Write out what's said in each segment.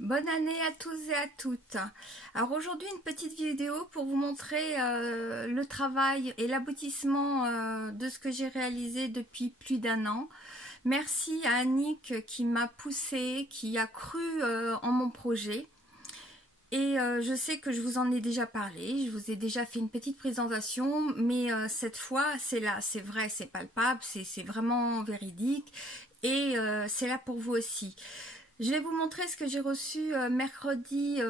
Bonne année à tous et à toutes. Alors aujourd'hui une petite vidéo pour vous montrer le travail et l'aboutissement de ce que j'ai réalisé depuis plus d'un an. Merci à Annick qui m'a poussée, qui a cru en mon projet. Et je sais que je vous en ai déjà parlé, je vous ai déjà fait une petite présentation, mais cette fois c'est là, c'est vrai, c'est palpable, c'est vraiment véridique et c'est là pour vous aussi. Je vais vous montrer ce que j'ai reçu mercredi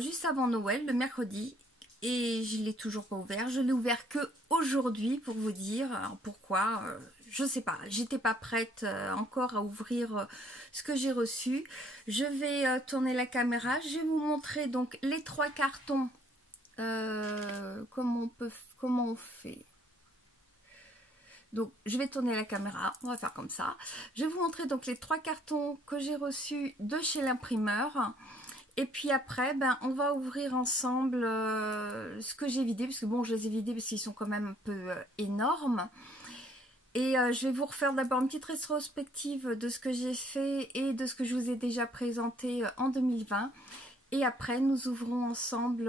juste avant Noël, le mercredi, et je l'ai toujours pas ouvert. Je l'ai ouvert que aujourd'hui pour vous dire. Alors pourquoi je sais pas. J'étais pas prête encore à ouvrir ce que j'ai reçu. Je vais tourner la caméra. Je vais vous montrer donc les 3 cartons. Comment on fait. Donc je vais tourner la caméra, on va faire comme ça. Je vais vous montrer donc les 3 cartons que j'ai reçus de chez l'imprimeur. Et puis après, on va ouvrir ensemble ce que j'ai vidé, parce que bon, je les ai vidés parce qu'ils sont quand même un peu énormes. Et je vais vous refaire d'abord une petite rétrospective de ce que j'ai fait et de ce que je vous ai déjà présenté en 2020. Et après, nous ouvrons ensemble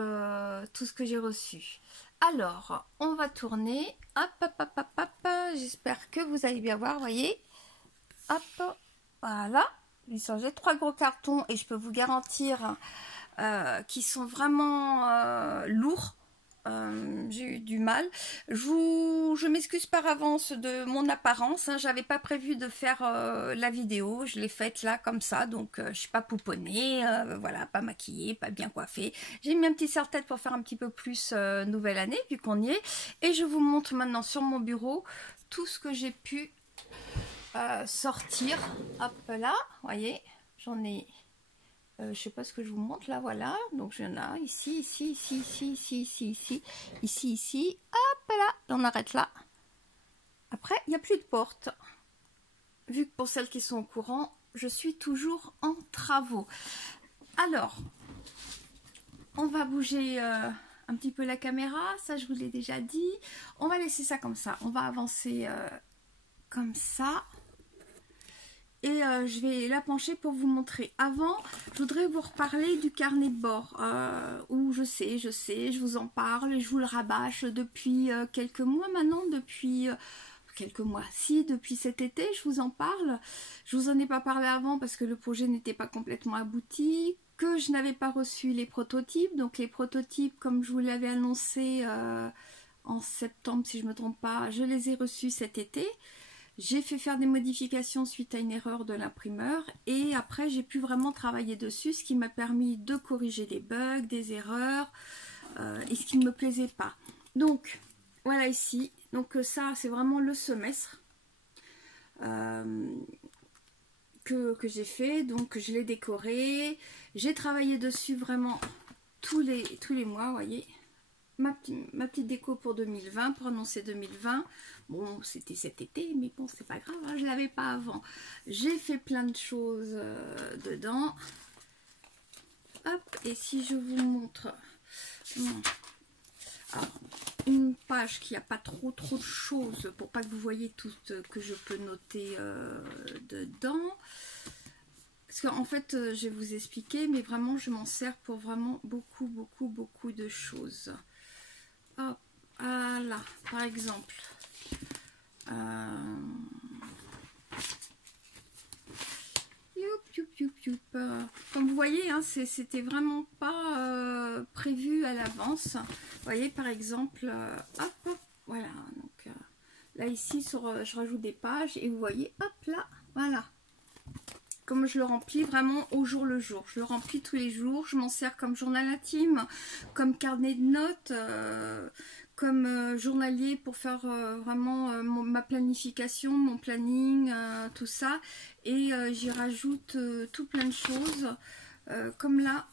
tout ce que j'ai reçu. Alors, on va tourner. Hop, hop, hop, hop, hop. J'espère que vous allez bien voir, voyez. Hop, voilà. J'ai 3 gros cartons et je peux vous garantir qu'ils sont vraiment lourds. J'ai eu du mal. Je m'excuse par avance de mon apparence. J'avais pas prévu de faire la vidéo. Je l'ai faite là comme ça. Donc je suis pas pouponnée. Voilà, pas maquillée, pas bien coiffée. J'ai mis un petit serre-tête pour faire un petit peu plus nouvelle année vu qu'on y est. Et je vous montre maintenant sur mon bureau tout ce que j'ai pu sortir. Hop là, voyez, j'en ai. Je sais pas ce que je vous montre là, voilà. Donc j'en ai ici, ici, ici, ici, ici, ici, ici, ici, ici. Hop là, et on arrête là. Après, il n'y a plus de porte. Vu que pour celles qui sont au courant, je suis toujours en travaux. Alors, on va bouger un petit peu la caméra. Ça, je vous l'ai déjà dit. On va laisser ça comme ça. On va avancer comme ça. Et je vais la pencher pour vous montrer. Avant, je voudrais vous reparler du carnet de bord. Où je sais, je vous en parle et je vous le rabâche depuis quelques mois maintenant. Depuis quelques mois, si, depuis cet été, je vous en parle. Je vous en ai pas parlé avant parce que le projet n'était pas complètement abouti, que je n'avais pas reçu les prototypes. Donc les prototypes, comme je vous l'avais annoncé en septembre, si je ne me trompe pas, je les ai reçus cet été. J'ai fait faire des modifications suite à une erreur de l'imprimeur et après j'ai pu vraiment travailler dessus, ce qui m'a permis de corriger des bugs, des erreurs et ce qui ne me plaisait pas. Donc voilà ici, donc ça c'est vraiment le semestre que j'ai fait, donc je l'ai décoré, j'ai travaillé dessus vraiment tous les mois, vous voyez. Ma petite déco pour 2020, pour annoncer 2020. Bon, c'était cet été, mais bon, c'est pas grave, je l'avais pas avant. J'ai fait plein de choses dedans. Hop, et si je vous montre alors, une page qui n'a pas trop de choses, pour pas que vous voyez tout ce que je peux noter dedans. Parce qu'en fait, je vais vous expliquer, mais vraiment, je m'en sers pour vraiment beaucoup de choses. Hop, voilà, par exemple, comme vous voyez, hein, c'était vraiment pas prévu à l'avance. Vous voyez, par exemple, hop, voilà, donc là ici, je rajoute des pages et vous voyez, hop là, voilà. Comme je le remplis vraiment au jour le jour. Je le remplis tous les jours. Je m'en sers comme journal intime, comme carnet de notes, comme journalier pour faire vraiment ma planification, mon planning, tout ça. Et j'y rajoute tout plein de choses. Comme là,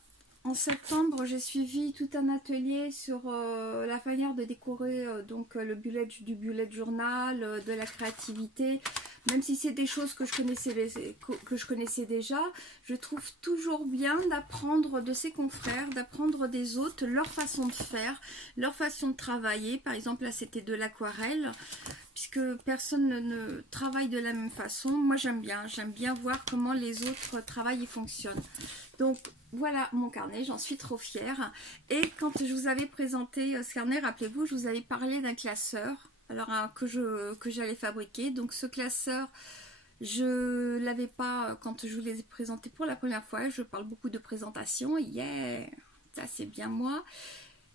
en septembre, j'ai suivi tout un atelier sur la manière de décorer donc le bullet journal, de la créativité. Même si c'est des choses que je connaissais déjà, je trouve toujours bien d'apprendre de ses confrères, d'apprendre des autres, leur façon de faire, leur façon de travailler. Par exemple, là, c'était de l'aquarelle. puisque personne ne travaille de la même façon. Moi j'aime bien voir comment les autres travaillent et fonctionnent. Donc voilà mon carnet, j'en suis trop fière. Et quand je vous avais présenté ce carnet, rappelez-vous, je vous avais parlé d'un classeur, alors que j'allais fabriquer. Donc ce classeur, je l'avais pas quand je vous l'ai présenté pour la première fois. Je parle beaucoup de présentation, yeah, ça c'est bien moi.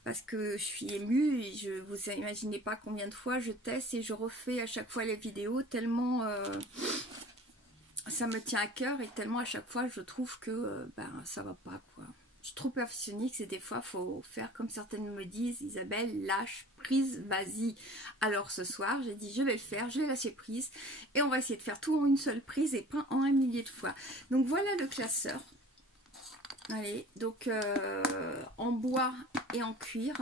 Parce que je suis émue et je vous imaginez pas combien de fois je teste et je refais à chaque fois les vidéos tellement ça me tient à cœur et tellement à chaque fois je trouve que ça va pas quoi. Je suis trop perfectionniste et des fois faut faire comme certaines me disent, Isabelle, lâche prise, vas-y. Alors ce soir j'ai dit je vais le faire, je vais lâcher prise et on va essayer de faire tout en une seule prise et pas en un millier de fois. Donc voilà le classeur. Allez, donc en bois et en cuir.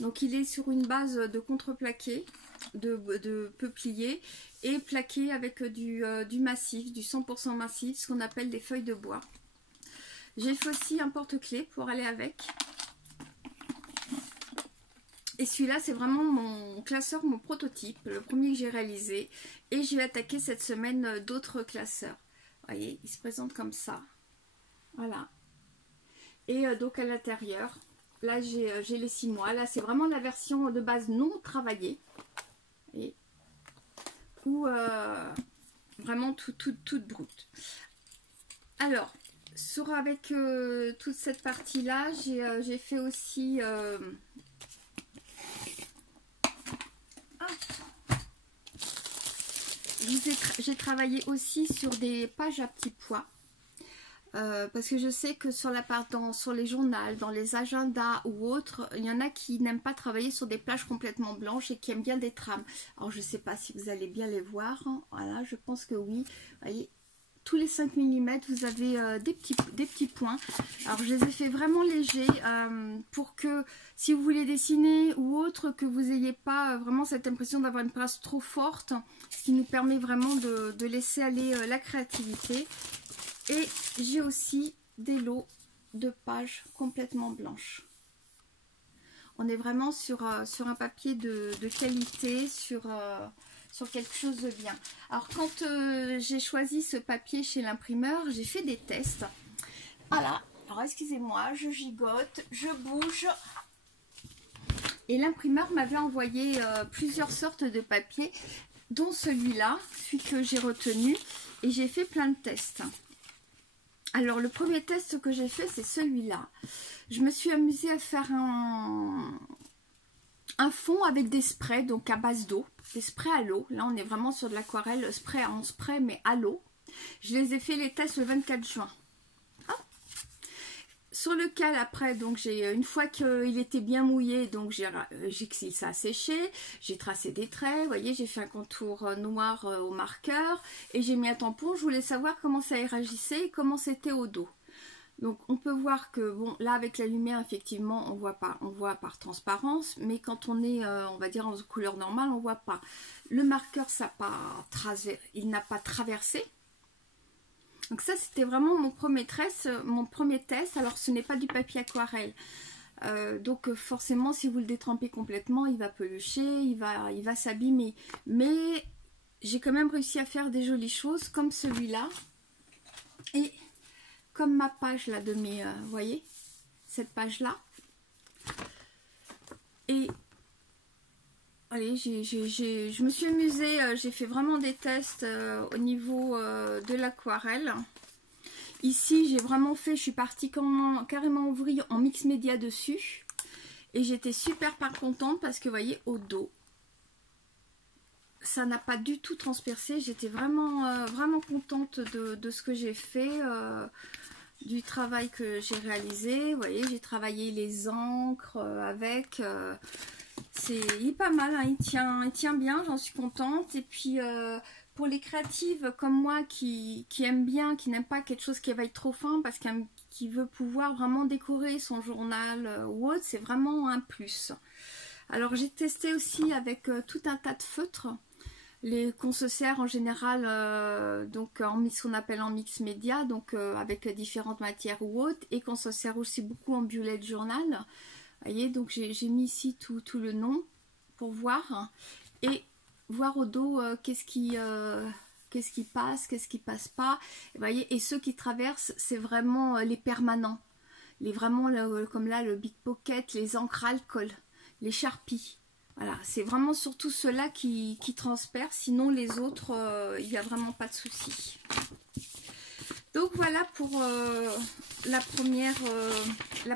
Donc il est sur une base de contreplaqué, de peuplier et plaqué avec du massif, du 100% massif, ce qu'on appelle des feuilles de bois. J'ai fait aussi un porte-clés pour aller avec. Et celui-là, c'est vraiment mon classeur, mon prototype, le premier que j'ai réalisé. Et j'ai attaqué cette semaine d'autres classeurs. Vous voyez, il se présente comme ça. Voilà. Et donc à l'intérieur, là j'ai les 6 mois. Là c'est vraiment la version de base non travaillée. Et ou vraiment toute brute. Alors, avec toute cette partie là, j'ai fait aussi j'ai travaillé aussi sur des pages à petits pois. Parce que je sais que sur sur les journaux, dans les agendas ou autres, il y en a qui n'aiment pas travailler sur des plages complètement blanches et qui aiment bien des trames. Alors je ne sais pas si vous allez bien les voir, hein. Voilà, je pense que oui. Vous voyez, tous les 5 mm vous avez des petits points. Alors je les ai fait vraiment légers pour que si vous voulez dessiner ou autre, que vous n'ayez pas vraiment cette impression d'avoir une place trop forte, ce qui nous permet vraiment de laisser aller la créativité. Et j'ai aussi des lots de pages complètement blanches. On est vraiment sur un papier de qualité, sur quelque chose de bien. Alors quand j'ai choisi ce papier chez l'imprimeur, j'ai fait des tests. Voilà, alors excusez-moi, je gigote, je bouge. Et l'imprimeur m'avait envoyé plusieurs sortes de papiers, dont celui-là, celui que j'ai retenu. Et j'ai fait plein de tests. Alors le premier test que j'ai fait, c'est celui-là. Je me suis amusée à faire un fond avec des sprays, donc à base d'eau, des sprays à l'eau. Là on est vraiment sur de l'aquarelle, spray en spray mais à l'eau. Je les ai fait les tests le 24 juin. Sur lequel après, donc une fois qu'il était bien mouillé, donc ça a séché, j'ai tracé des traits, vous voyez, j'ai fait un contour noir au marqueur et j'ai mis un tampon. Je voulais savoir comment ça réagissait et comment c'était au dos. Donc on peut voir que bon, là avec la lumière effectivement on voit pas, on voit par transparence, mais quand on est on va dire en couleur normale, on voit pas. Le marqueur il n'a pas traversé. Donc ça c'était vraiment mon premier test, alors ce n'est pas du papier aquarelle. Donc forcément si vous le détrempez complètement, il va pelucher, il va s'abîmer. Mais j'ai quand même réussi à faire des jolies choses comme celui-là. Et comme ma page là de mes... vous voyez, cette page-là. Et... allez, je me suis amusée, j'ai fait vraiment des tests au niveau de l'aquarelle. Ici, j'ai vraiment fait, je suis partie carrément ouvrir en mix média dessus. Et j'étais super pas contente parce que, vous voyez, au dos, ça n'a pas du tout transpercé. J'étais vraiment, vraiment contente de ce que j'ai fait, du travail que j'ai réalisé. Vous voyez, j'ai travaillé les encres avec... il est pas mal, hein, il tient bien, j'en suis contente. Et puis pour les créatives comme moi qui aiment bien, qui n'aiment pas quelque chose qui va être trop fin, parce qui veut pouvoir vraiment décorer son journal ou autre, c'est vraiment un plus. Alors j'ai testé aussi avec tout un tas de feutres, qu'on se sert en général donc ce qu'on appelle en mix média, donc avec différentes matières ou autres, et qu'on se sert aussi beaucoup en bullet journal. Vous voyez, donc j'ai mis ici tout le nom pour voir. Et voir au dos qu'est-ce qui passe, qu'est-ce qui passe pas. Et, voyez, et ceux qui traversent, c'est vraiment les permanents. Vraiment, comme là, le Big Pocket, les encres alcool, les Sharpies. Voilà, c'est vraiment surtout ceux-là qui transpercent. Sinon, les autres, il n'y a vraiment pas de souci. Donc voilà pour la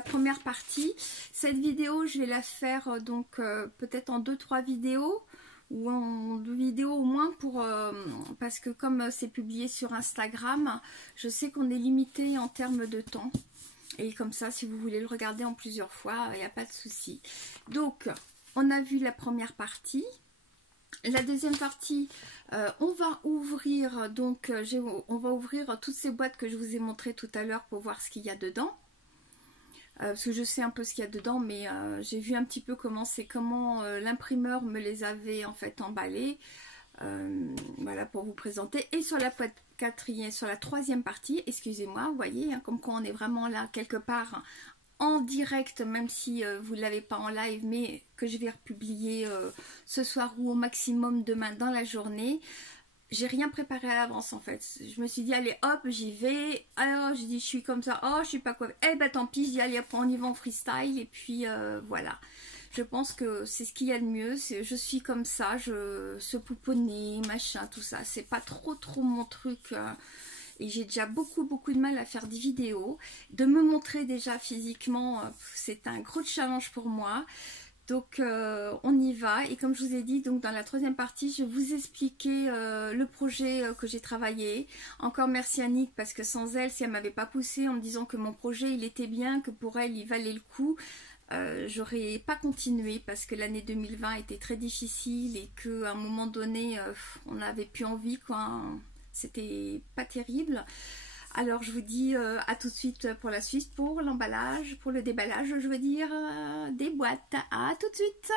première partie. Cette vidéo, je vais la faire donc peut-être en 2-3 vidéos. Ou en 2 vidéos au moins parce que comme c'est publié sur Instagram, je sais qu'on est limité en termes de temps. Et comme ça, si vous voulez le regarder en plusieurs fois, il n'y a pas de souci. Donc, on a vu la première partie. La deuxième partie, on va ouvrir toutes ces boîtes que je vous ai montrées tout à l'heure pour voir ce qu'il y a dedans. Parce que je sais un peu ce qu'il y a dedans, mais j'ai vu un petit peu comment l'imprimeur me les avait en fait emballés. Voilà pour vous présenter. Et sur la troisième partie, excusez-moi, vous voyez, hein, comme quoi on est vraiment là quelque part en direct, même si vous ne l'avez pas en live, mais que je vais republier ce soir ou au maximum demain dans la journée. J'ai rien préparé à l'avance en fait. Je me suis dit allez hop j'y vais. Alors j'ai dit je suis comme ça. Oh je sais pas quoi. Eh ben tant pis. J'ai dit allez après on y va en freestyle. Et puis voilà. Je pense que c'est ce qu'il y a de mieux. Je suis comme ça. Ce pouponner machin tout ça. C'est pas trop mon truc. Et j'ai déjà beaucoup de mal à faire des vidéos. De me montrer déjà physiquement, c'est un gros challenge pour moi. Donc on y va, et comme je vous ai dit, donc dans la troisième partie, je vais vous expliquer le projet que j'ai travaillé. Encore merci à Nick, parce que sans elle, si elle m'avait pas poussé en me disant que mon projet il était bien, que pour elle il valait le coup, j'aurais pas continué, parce que l'année 2020 était très difficile et qu'à un moment donné, on n'avait plus envie, quoi. C'était pas terrible. Alors je vous dis à tout de suite pour la suite, pour l'emballage, pour le déballage, je veux dire, des boîtes. À tout de suite.